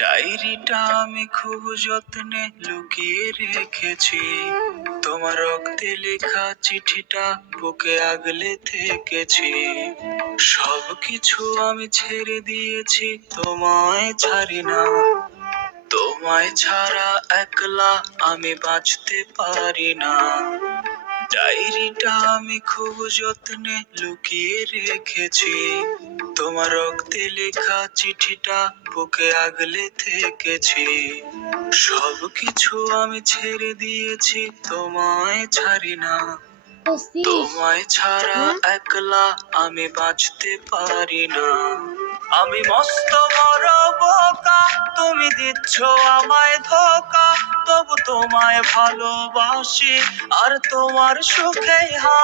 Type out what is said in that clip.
ডায়েরিটা আমি খুব যত্নে লুকিয়ে রেখেছি, তোমার রক্তে লেখা চিঠিটা বুকে আগলে থেকেছি। সবকিছু আমি ছেড়ে দিয়েছি, তোমায় ছাড়ি না। তোমায় ছাড়া একলা আমি বাঁচতে পারি না। ডায়েরিটা আমি খুব যত্নে লুকিয়ে রেখেছি, তোমার রক্তে লেখা চিঠিটা বুকে আগলে থেকেছি। সবকিছু আমি ছেড়ে দিয়েছি, তোমায় ছাড়ি না। তোমায় ছাড়া একলা আমি বাঁচতে পারি না। আমি মস্ত বড় বোকা, তুমি দিচ্ছ আমায় ধোকা, তবু তোমায় ভালোবাসি আর তোমার সুখে হাসি।